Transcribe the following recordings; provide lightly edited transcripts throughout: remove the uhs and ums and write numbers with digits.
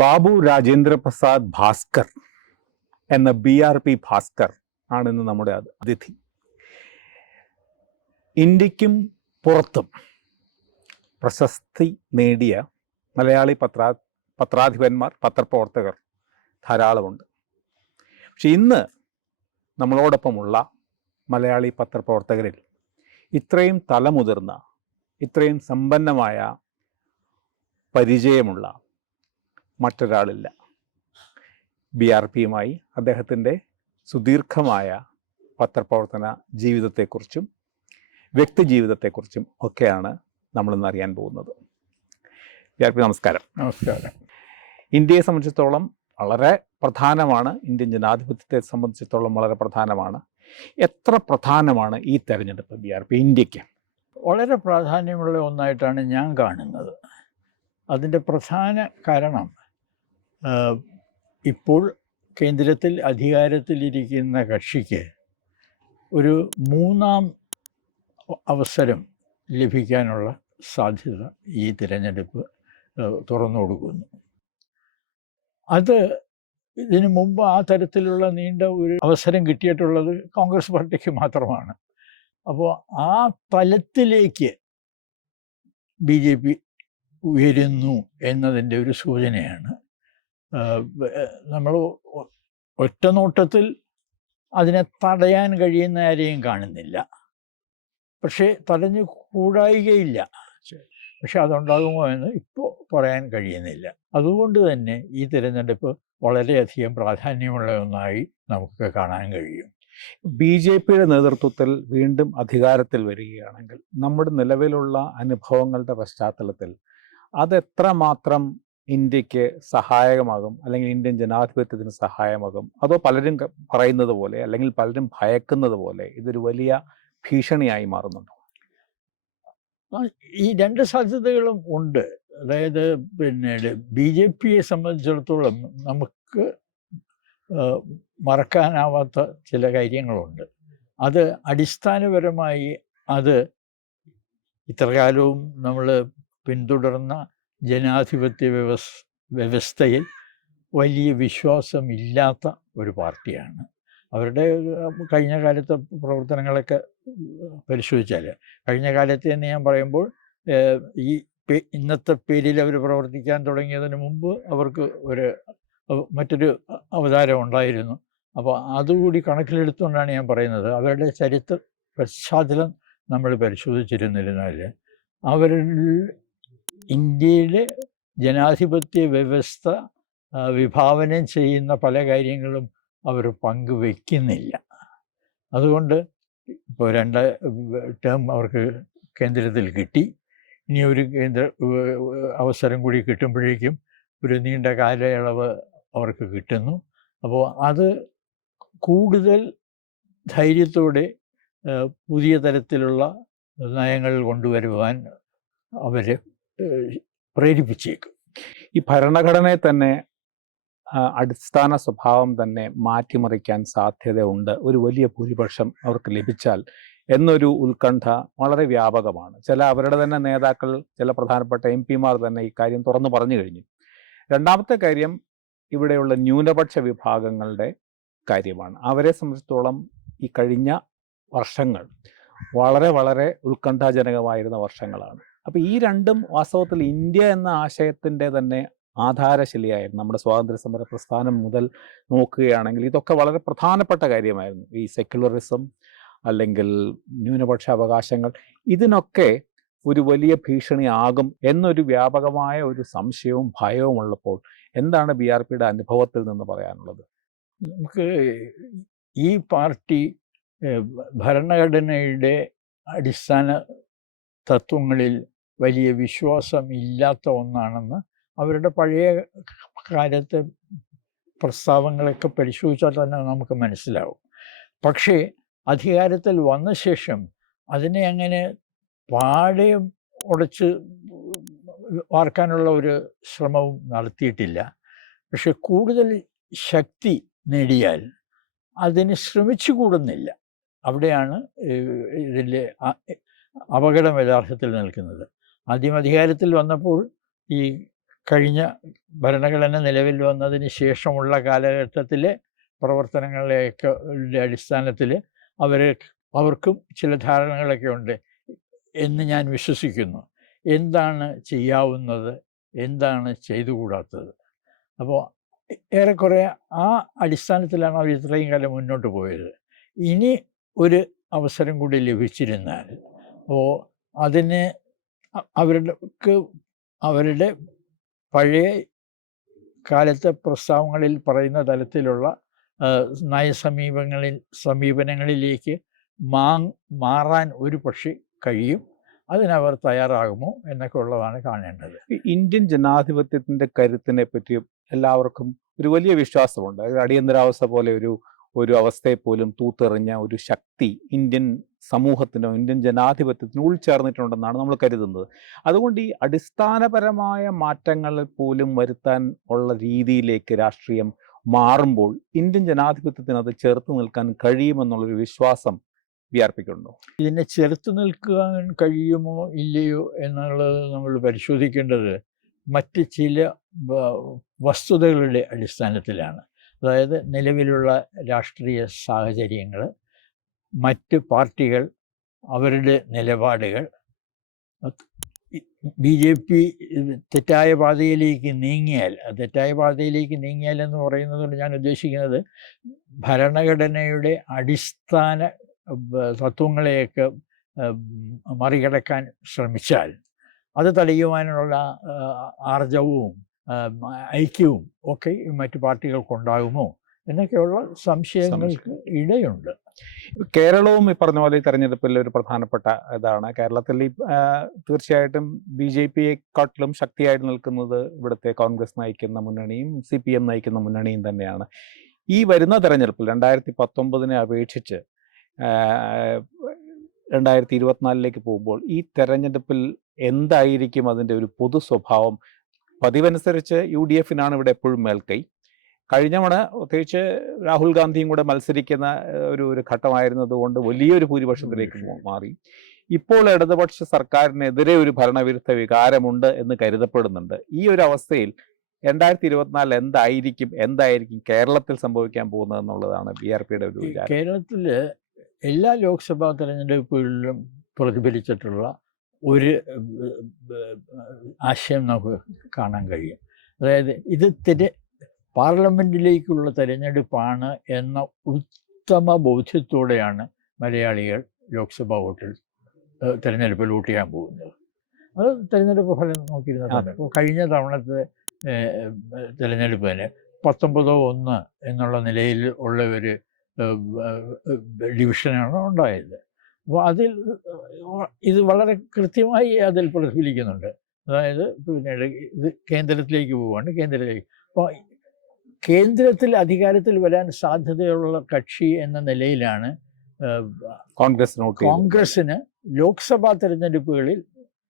ബാബു രാജേന്ദ്ര പ്രസാദ് ഭാസ്കർ എന്ന BRP ഭാസ്കർ ആണ് ഇന്ന് നമ്മുടെ അതിഥി. ഇന്ത്യക്കും പുറത്തും പ്രശസ്തി നേടിയ മലയാളി പത്രാധിപന്മാർ, പത്രപ്രവർത്തകർ ധാരാളമുണ്ട്. പക്ഷെ ഇന്ന് നമ്മളോടൊപ്പമുള്ള മലയാളി പത്രപ്രവർത്തകരിൽ ഇത്രയും തലമുതിർന്ന, ഇത്രയും സമ്പന്നമായ പരിചയമുള്ള മറ്റൊരാളില്ല. BRPയുമായി അദ്ദേഹത്തിൻ്റെ സുദീർഘമായ പത്രപ്രവർത്തന ജീവിതത്തെക്കുറിച്ചും വ്യക്തി ജീവിതത്തെക്കുറിച്ചും ഒക്കെയാണ് നമ്മളിന്ന് അറിയാൻ പോകുന്നത്. BRP നമസ്കാരം. നമസ്കാരം. ഇന്ത്യയെ സംബന്ധിച്ചിടത്തോളം വളരെ പ്രധാനമാണ്, ഇന്ത്യൻ ജനാധിപത്യത്തെ സംബന്ധിച്ചിടത്തോളം വളരെ പ്രധാനമാണ്. എത്ര പ്രധാനമാണ് ഈ തെരഞ്ഞെടുപ്പ് BRP ഇന്ത്യക്ക്? വളരെ പ്രാധാന്യമുള്ള ഒന്നായിട്ടാണ് ഞാൻ കാണുന്നത്. അതിൻ്റെ പ്രധാന കാരണം ഇപ്പോൾ കേന്ദ്രത്തിൽ അധികാരത്തിലിരിക്കുന്ന കക്ഷിക്ക് ഒരു മൂന്നാം അവസരം ലഭിക്കാനുള്ള സാധ്യത ഈ തിരഞ്ഞെടുപ്പ് തുറന്നു കൊടുക്കുന്നു. അത് ഇതിനു മുമ്പ് ആ തരത്തിലുള്ള നീണ്ട ഒരു അവസരം കിട്ടിയിട്ടുള്ളത് കോൺഗ്രസ് പാർട്ടിക്ക് മാത്രമാണ്. അപ്പോൾ ആ തലത്തിലേക്ക് BJP ഉയരുന്നു എന്നതിൻ്റെ ഒരു സൂചനയാണ്. നമ്മൾ ഒറ്റ നോട്ടത്തിൽ അതിനെ തടയാൻ കഴിയുന്ന ആരെയും കാണുന്നില്ല. പക്ഷേ തടഞ്ഞു കൂടായികയില്ല. പക്ഷെ അതുണ്ടാകുമോ എന്ന് ഇപ്പോൾ പറയാൻ കഴിയുന്നില്ല. അതുകൊണ്ട് തന്നെ ഈ തിരഞ്ഞെടുപ്പ് വളരെയധികം പ്രാധാന്യമുള്ള ഒന്നായി നമുക്ക് കാണാൻ കഴിയും. BJPയുടെ നേതൃത്വത്തിൽ വീണ്ടും അധികാരത്തിൽ വരികയാണെങ്കിൽ നമ്മുടെ നിലവിലുള്ള അനുഭവങ്ങളുടെ പശ്ചാത്തലത്തിൽ അതെത്രമാത്രം ഇന്ത്യക്ക് സഹായകമാകും, അല്ലെങ്കിൽ ഇന്ത്യൻ ജനാധിപത്യത്തിന് സഹായമാകും? അതോ പലരും പറയുന്നത് പോലെ, അല്ലെങ്കിൽ പലരും ഭയക്കുന്നത് പോലെ ഇതൊരു വലിയ ഭീഷണിയായി മാറുന്നുണ്ടോ? ഈ രണ്ട് സാധ്യതകളും ഉണ്ട്. അതായത് പിന്നീട് BJPയെ സംബന്ധിച്ചിടത്തോളം നമുക്ക് മറക്കാനാവാത്ത ചില കാര്യങ്ങളുണ്ട്. അത് അടിസ്ഥാനപരമായി അത് ഇത്രകാലവും നമ്മൾ പിന്തുടർന്ന ജനാധിപത്യ വ്യവസ്ഥയിൽ വലിയ വിശ്വാസമില്ലാത്ത ഒരു പാർട്ടിയാണ്. അവരുടെ കഴിഞ്ഞ കാലത്തെ പ്രവർത്തനങ്ങളൊക്കെ പരിശോധിച്ചാൽ, കഴിഞ്ഞ കാലത്തെ എന്ന് ഞാൻ പറയുമ്പോൾ ഈ ഇന്നത്തെ പേരിൽ അവർ പ്രവർത്തിക്കാൻ തുടങ്ങിയതിന് മുമ്പ് അവർക്ക് മറ്റൊരു അവതാരം ഉണ്ടായിരുന്നു. അപ്പോൾ അതുകൂടി കണക്കിലെടുത്തുകൊണ്ടാണ് ഞാൻ പറയുന്നത്. അവരുടെ ചരിത്ര പശ്ചാത്തലം നമ്മൾ പരിശോധിച്ചിരുന്നിരുന്നാൽ അവരിൽ ഇന്ത്യയിലെ ജനാധിപത്യ വ്യവസ്ഥ വിഭാവനം ചെയ്യുന്ന പല കാര്യങ്ങളും അവർ പങ്കുവയ്ക്കുന്നില്ല. അതുകൊണ്ട് ഇപ്പോൾ 2 ടേം അവർക്ക് കേന്ദ്രത്തിൽ കിട്ടി. ഇനി ഒരു അവസരം കൂടി കിട്ടുമ്പോഴേക്കും ഒരു നീണ്ട കാലയളവ് അവർക്ക് കിട്ടുന്നു. അപ്പോൾ അത് കൂടുതൽ ധൈര്യത്തോടെ പുതിയ തരത്തിലുള്ള നയങ്ങൾ കൊണ്ടുവരുവാൻ അവരെ പ്രേരിപ്പിച്ചേക്കും. ഈ ഭരണഘടനയെ തന്നെ അടിസ്ഥാന സ്വഭാവം തന്നെ മാറ്റിമറിക്കാൻ സാധ്യതയുണ്ട്, ഒരു വലിയ ഭൂരിപക്ഷം അവർക്ക് ലഭിച്ചാൽ എന്നൊരു ഉത്കണ്ഠ വളരെ വ്യാപകമാണ്. അവരുടെ തന്നെ നേതാക്കൾ, ചില പ്രധാനപ്പെട്ട MP-മാർ തന്നെ ഈ കാര്യം തുറന്നു പറഞ്ഞു കഴിഞ്ഞു. രണ്ടാമത്തെ കാര്യം ഇവിടെയുള്ള ന്യൂനപക്ഷ വിഭാഗങ്ങളുടെ കാര്യമാണ്. അവരെ സംബന്ധിച്ചിടത്തോളം ഈ കഴിഞ്ഞ വർഷങ്ങൾ വളരെ വളരെ ഉത്കണ്ഠാജനകമായിരുന്ന വർഷങ്ങളാണ്. അപ്പോൾ ഈ രണ്ടും വാസ്തവത്തിൽ ഇന്ത്യ എന്ന ആശയത്തിൻ്റെ തന്നെ ആധാരശിലയായിരുന്നു. നമ്മുടെ സ്വാതന്ത്ര്യ സമര പ്രസ്ഥാനം മുതൽ നോക്കുകയാണെങ്കിൽ ഇതൊക്കെ വളരെ പ്രധാനപ്പെട്ട കാര്യമായിരുന്നു. ഈ സെക്യുലറിസം അല്ലെങ്കിൽ ന്യൂനപക്ഷ അവകാശങ്ങൾ, ഇതിനൊക്കെ ഒരു വലിയ ഭീഷണിയാകും എന്നൊരു വ്യാപകമായ ഒരു സംശയവും ഭയവും ഉള്ളപ്പോൾ എന്താണ് BRPയുടെ അനുഭവത്തിൽ നിന്ന് പറയാനുള്ളത്? നമുക്ക് ഈ പാർട്ടി ഭരണഘടനയുടെ അടിസ്ഥാന തത്വങ്ങളിൽ വലിയ വിശ്വാസമില്ലാത്ത ഒന്നാണെന്ന് അവരുടെ പഴയ കാലത്തെ പ്രസ്താവങ്ങളൊക്കെ പരിശോധിച്ചാൽ തന്നെ നമുക്ക് മനസ്സിലാവും. പക്ഷേ അധികാരത്തിൽ വന്ന ശേഷം അതിനെ അങ്ങനെ പാടെ ഉടച്ച് വാർക്കാനുള്ള ഒരു ശ്രമവും നടത്തിയിട്ടില്ല. പക്ഷെ കൂടുതൽ ശക്തി നേടിയാൽ അതിന് ശ്രമിച്ചുകൂടുന്നില്ല. അവിടെയാണ് ഇതിൻ്റെ അപകടം യഥാർത്ഥത്തിൽ നിൽക്കുന്നത്. ആദ്യം അധികാരത്തിൽ വന്നപ്പോൾ ഈ കഴിഞ്ഞ ഭരണഘടന നിലവിൽ വന്നതിന് ശേഷമുള്ള കാലഘട്ടത്തിലെ പ്രവർത്തനങ്ങളെയൊക്കെ അടിസ്ഥാനത്തിൽ അവർക്കും ചില ധാരണകളൊക്കെ ഉണ്ട് എന്ന് ഞാൻ വിശ്വസിക്കുന്നു. എന്താണ് ചെയ്യാവുന്നത്, എന്താണ് ചെയ്തുകൂടാത്തത്. അപ്പോൾ ഏറെക്കുറെ ആ അടിസ്ഥാനത്തിലാണ് അവർ ഇത്രയും കാലം മുന്നോട്ട് പോയത്. ഇനി ഒരു അവസരം കൂടി ലഭിച്ചിരുന്നാൽ അതിന് അവരുടെ പഴയ കാലത്തെ പ്രസ്താവങ്ങളിൽ പറയുന്ന തലത്തിലുള്ള സമീപനങ്ങളിലേക്ക് മാറാൻ ഒരു പക്ഷേ കഴിയും. അതിനവർ തയ്യാറാകുമോ എന്നൊക്കെ ഉള്ളതാണ് കാണേണ്ടത്. ഇന്ത്യൻ ജനാധിപത്യത്തിൻ്റെ കരുത്തിനെ പറ്റി എല്ലാവർക്കും ഒരു വലിയ വിശ്വാസമുണ്ട്. അടിയന്തരാവസ്ഥ പോലെ ഒരു അവസ്ഥയെ പോലും തൂത്തെറിഞ്ഞ ഒരു ശക്തി ഇന്ത്യൻ സമൂഹത്തിനോ ഇന്ത്യൻ ജനാധിപത്യത്തിനോ ഉൾച്ചേർന്നിട്ടുണ്ടെന്നാണ് നമ്മൾ കരുതുന്നത്. അതുകൊണ്ട് ഈ അടിസ്ഥാനപരമായ മാറ്റങ്ങൾ പോലും വരുത്താൻ ഉള്ള രീതിയിലേക്ക് രാഷ്ട്രീയം മാറുമ്പോൾ ഇന്ത്യൻ ജനാധിപത്യത്തിന് അത് ചെറുത്ത് നിൽക്കാൻ കഴിയുമെന്നുള്ളൊരു വിശ്വാസം വിയർപ്പിക്കുന്നുണ്ടോ? ഇതിനെ ചെറുത്ത് നിൽക്കാൻ കഴിയുമോ ഇല്ലയോ എന്നുള്ളത് നമ്മൾ പരിശോധിക്കേണ്ടത് മറ്റ് ചില വസ്തുതകളുടെ അടിസ്ഥാനത്തിലാണ്. അതായത് നിലവിലുള്ള രാഷ്ട്രീയ സാഹചര്യങ്ങൾ, മറ്റ് പാർട്ടികൾ, അവരുടെ നിലപാടുകൾ. BJP തെറ്റായ പാതയിലേക്ക് നീങ്ങിയാൽ എന്ന് പറയുന്നതുകൊണ്ട് ഞാൻ ഉദ്ദേശിക്കുന്നത് ഭരണഘടനയുടെ അടിസ്ഥാന തത്വങ്ങളെയൊക്കെ മറികടക്കാൻ ശ്രമിച്ചാൽ അത് തടയുവാനുള്ള ആർജവവും ഐക്യവും ഒക്കെ മറ്റു പാർട്ടികൾക്കുണ്ടാകുമോ എന്നൊക്കെയുള്ള സംശയങ്ങൾക്ക് ഇടയുണ്ട്. കേരളവും ഈ പറഞ്ഞ പോലെ തെരഞ്ഞെടുപ്പിൽ ഒരു പ്രധാനപ്പെട്ട ഇതാണ്. കേരളത്തിൽ തീർച്ചയായിട്ടും BJP-യെക്കാട്ടിലും ശക്തിയായിട്ട് നിൽക്കുന്നത് ഇവിടുത്തെ കോൺഗ്രസ് നയിക്കുന്ന മുന്നണിയും CPM നയിക്കുന്ന മുന്നണിയും തന്നെയാണ്. ഈ വരുന്ന തെരഞ്ഞെടുപ്പിൽ 2019 അപേക്ഷിച്ച് 2024 പോകുമ്പോൾ ഈ തെരഞ്ഞെടുപ്പിൽ എന്തായിരിക്കും അതിൻ്റെ ഒരു പൊതു സ്വഭാവം? പതിവനുസരിച്ച് UDF-നാണ് ഇവിടെ എപ്പോഴും മേൽക്കൈ. കഴിഞ്ഞ തവണ പ്രത്യേകിച്ച് രാഹുൽ ഗാന്ധിയും കൂടെ മത്സരിക്കുന്ന ഒരു ഘട്ടമായിരുന്നതുകൊണ്ട് വലിയൊരു ഭൂരിപക്ഷത്തിലേക്ക് മാറി. ഇപ്പോൾ ഇടതുപക്ഷ സർക്കാരിനെതിരെ ഒരു ഭരണവിരുദ്ധ വികാരമുണ്ട് എന്ന് കരുതപ്പെടുന്നുണ്ട്. ഈ ഒരു അവസ്ഥയിൽ 2024 എന്തായിരിക്കും കേരളത്തിൽ സംഭവിക്കാൻ പോകുന്നത് എന്നുള്ളതാണ് BRP-യുടെ ഒരു വിചാരം. കേരളത്തിൽ എല്ലാ ലോക്സഭാ തെരഞ്ഞെടുപ്പുകളിലും പ്രതിഫലിച്ചിട്ടുള്ള ഒരു ആശയം നമുക്ക് കാണാൻ കഴിയും. അതായത് ഇത് പാർലമെൻറ്റിലേക്കുള്ള തെരഞ്ഞെടുപ്പാണ് എന്ന ഉത്തമ ബോധ്യത്തോടെയാണ് മലയാളികൾ ലോക്സഭാ തെരഞ്ഞെടുപ്പിൽ വോട്ട് ചെയ്യാൻ പോകുന്നത്. അത് തെരഞ്ഞെടുപ്പ് ഫലം നോക്കിയിരുന്നതാണ്. ഇപ്പോൾ കഴിഞ്ഞ തവണത്തെ തെരഞ്ഞെടുപ്പിന് 19-1 എന്നുള്ള നിലയിൽ ഉള്ള ഒരു ഡിവിഷനാണ് ഉണ്ടായത്. അപ്പോൾ ഇത് വളരെ കൃത്യമായി അതിൽ പ്രതിഫലിക്കുന്നുണ്ട്. അതായത് പിന്നീട് ഇത് കേന്ദ്രത്തിലേക്ക് പോവുകയാണ്. അപ്പോൾ കേന്ദ്രത്തിൽ അധികാരത്തിൽ വരാൻ സാധ്യതയുള്ള കക്ഷി എന്ന നിലയിലാണ് കോൺഗ്രസിന് ലോക്സഭാ തെരഞ്ഞെടുപ്പുകളിൽ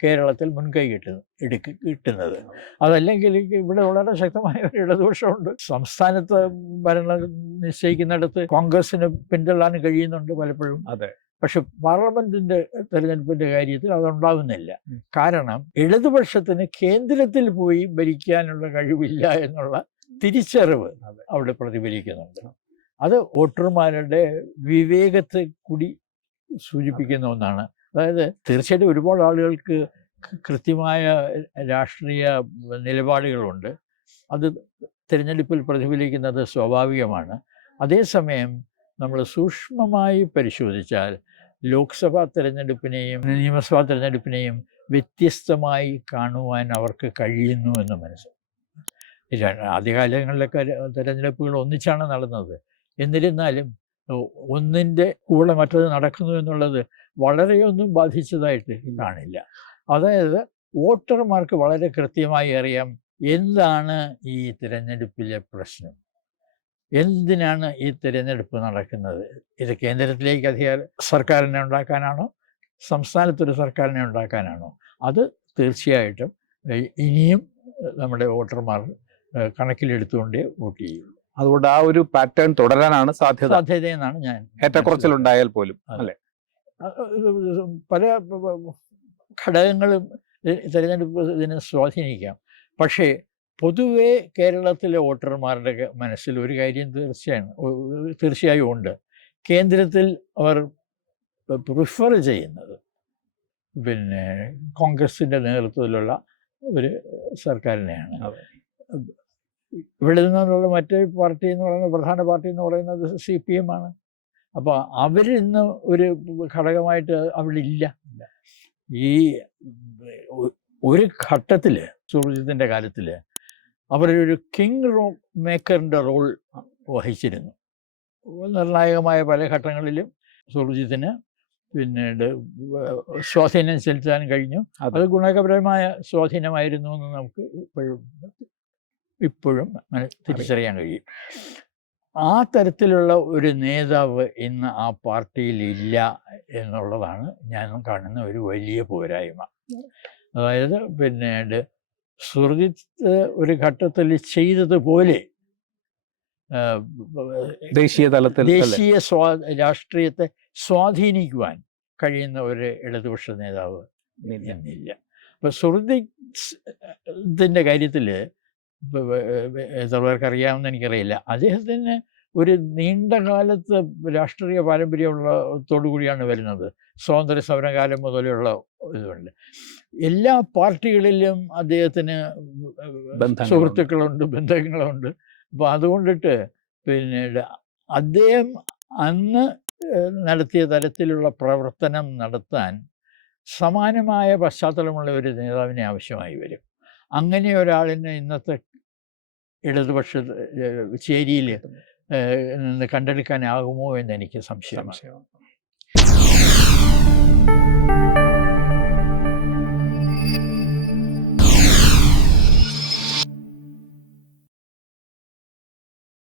കേരളത്തിൽ മുൻകൈ കിട്ടുന്നത്. അതല്ലെങ്കിൽ ഇവിടെ വളരെ ശക്തമായ ഒരു ഇടതുപക്ഷമുണ്ട്. സംസ്ഥാനത്ത് ഭരണം നിശ്ചയിക്കുന്നിടത്ത് കോൺഗ്രസിന് പിന്തള്ളാൻ കഴിയുന്നുണ്ട് പലപ്പോഴും. അതെ. പക്ഷെ പാർലമെന്റിന്റെ തെരഞ്ഞെടുപ്പിന്റെ കാര്യത്തിൽ അതുണ്ടാകുന്നില്ല. കാരണം ഇടതുപക്ഷത്തിന് കേന്ദ്രത്തിൽ പോയി ഭരിക്കാനുള്ള കഴിവില്ല എന്നുള്ള തിരിച്ചറിവ് അവിടെ പ്രതിഫലിക്കുന്നുണ്ട്. അത് വോട്ടർമാരുടെ വിവേകത്തെ കൂടി സൂചിപ്പിക്കുന്ന ഒന്നാണ്. അതായത് തീർച്ചയായിട്ടും ഒരുപാട് ആളുകൾക്ക് കൃത്യമായ രാഷ്ട്രീയ നിലപാടുകളുണ്ട്. അത് തിരഞ്ഞെടുപ്പിൽ പ്രതിഫലിക്കുന്നത് സ്വാഭാവികമാണ്. അതേസമയം നമ്മൾ സൂക്ഷ്മമായി പരിശോധിച്ചാൽ ലോക്സഭാ തെരഞ്ഞെടുപ്പിനെയും നിയമസഭാ തെരഞ്ഞെടുപ്പിനെയും വ്യത്യസ്തമായി കാണുവാൻ അവർക്ക് കഴിയുന്നു എന്ന് മനസ്സിലാക്കും. ആദ്യകാലങ്ങളിലൊക്കെ തെരഞ്ഞെടുപ്പുകൾ ഒന്നിച്ചാണ് നടന്നത്. എന്നിരുന്നാലും ഒന്നിൻ്റെ കൂടെ മറ്റത് നടക്കുന്നു എന്നുള്ളത് വളരെയൊന്നും ബാധിച്ചതായിട്ട് കാണില്ല. അതായത് വോട്ടർമാർക്ക് വളരെ കൃത്യമായി അറിയാം എന്താണ് ഈ തിരഞ്ഞെടുപ്പിലെ പ്രശ്നം, എന്തിനാണ് ഈ തിരഞ്ഞെടുപ്പ് നടക്കുന്നത്. ഇത് കേന്ദ്രത്തിലേക്ക് സർക്കാരിനെ ഉണ്ടാക്കാനാണോ, സംസ്ഥാനത്തൊരു സർക്കാരിനെ ഉണ്ടാക്കാനാണോ? അത് തീർച്ചയായിട്ടും ഇനിയും നമ്മുടെ വോട്ടർമാർ കണക്കിലെടുത്തുകൊണ്ടേ വോട്ട് ചെയ്യും. അതുകൊണ്ട് ആ ഒരു പാറ്റേൺ തുടരാനാണ് സാധ്യതയെന്നാണ് ഞാൻ. ഏറ്റക്കുറച്ചിലുണ്ടായാൽ പോലും അല്ലേ? പല ഘടകങ്ങളും തിരഞ്ഞെടുപ്പ് ഇതിനെ സ്വാധീനിക്കാം. പക്ഷേ പൊതുവേ കേരളത്തിലെ വോട്ടർമാരുടെ മനസ്സിൽ ഒരു കാര്യം തീർച്ചയായും ഉണ്ട്. കേന്ദ്രത്തിൽ അവർ പ്രിഫർ ചെയ്യുന്നത് പിന്നെ കോൺഗ്രസിൻ്റെ നേതൃത്വത്തിലുള്ള ഒരു സർക്കാരിനെയാണ്. ഇവിടെ നിന്നുള്ള മറ്റേ പാർട്ടി എന്ന് പറയുന്നത്, പ്രധാന പാർട്ടി എന്ന് പറയുന്നത് CPM ആണ്. അപ്പോൾ അവരിന്ന് ഒരു ഘടകമായിട്ട് അവിടെ ഇല്ല. ഈ ഒരു ഘട്ടത്തിൽ സുർജിത്തിൻ്റെ കാര്യത്തിൽ അവരൊരു കിങ് മേക്കറിൻ്റെ റോൾ വഹിച്ചിരുന്നു. നിർണായകമായ പല ഘട്ടങ്ങളിലും സുർജിത്തിന് പിന്നീട് സ്വാധീനം ചെലുത്താൻ കഴിഞ്ഞു. അത് ഗുണകരമായ സ്വാധീനമായിരുന്നു എന്ന് നമുക്ക് ഇപ്പോഴും തിരിച്ചറിയാൻ കഴിയും. ആ തരത്തിലുള്ള ഒരു നേതാവ് ഇന്ന് ആ പാർട്ടിയിൽ ഇല്ല എന്നുള്ളതാണ് ഞാൻ കാണുന്ന ഒരു വലിയ പോരായ്മ. അതായത് പിന്നീട് സുർജിത്ത് ഒരു ഘട്ടത്തിൽ ചെയ്തതുപോലെ ദേശീയ തലത്തിൽ രാഷ്ട്രീയത്തെ സ്വാധീനിക്കുവാൻ കഴിയുന്ന ഒരു ഇടതുപക്ഷ നേതാവ് എന്നില്ല. അപ്പം സുർജിത്തിൻ്റെ കാര്യത്തിൽ എത്ര പേർക്ക് അറിയാമെന്ന് എനിക്കറിയില്ല. അദ്ദേഹത്തിന് ഒരു നീണ്ട കാലത്ത് രാഷ്ട്രീയ പാരമ്പര്യമുള്ളതോടു കൂടിയാണ് വരുന്നത്. സ്വാതന്ത്ര്യ സമരകാലം മുതലുള്ള ഇതുണ്ട്. എല്ലാ പാർട്ടികളിലും അദ്ദേഹത്തിന് സുഹൃത്തുക്കളുണ്ട്, ബന്ധങ്ങളുണ്ട്. അപ്പോൾ അതുകൊണ്ടിട്ട് പിന്നീട് അദ്ദേഹം അന്ന് നടത്തിയ തരത്തിലുള്ള പ്രവർത്തനം നടത്താൻ സമാനമായ പശ്ചാത്തലമുള്ള ഒരു നേതാവിനെ ആവശ്യമായി വരും. അങ്ങനെ ഒരാളിനെ ഇന്നത്തെ ഇടതുപക്ഷ ചേരിയിൽ നിന്ന് കണ്ടെടുക്കാനാകുമോ എന്ന് എനിക്ക് സംശയമാണ്.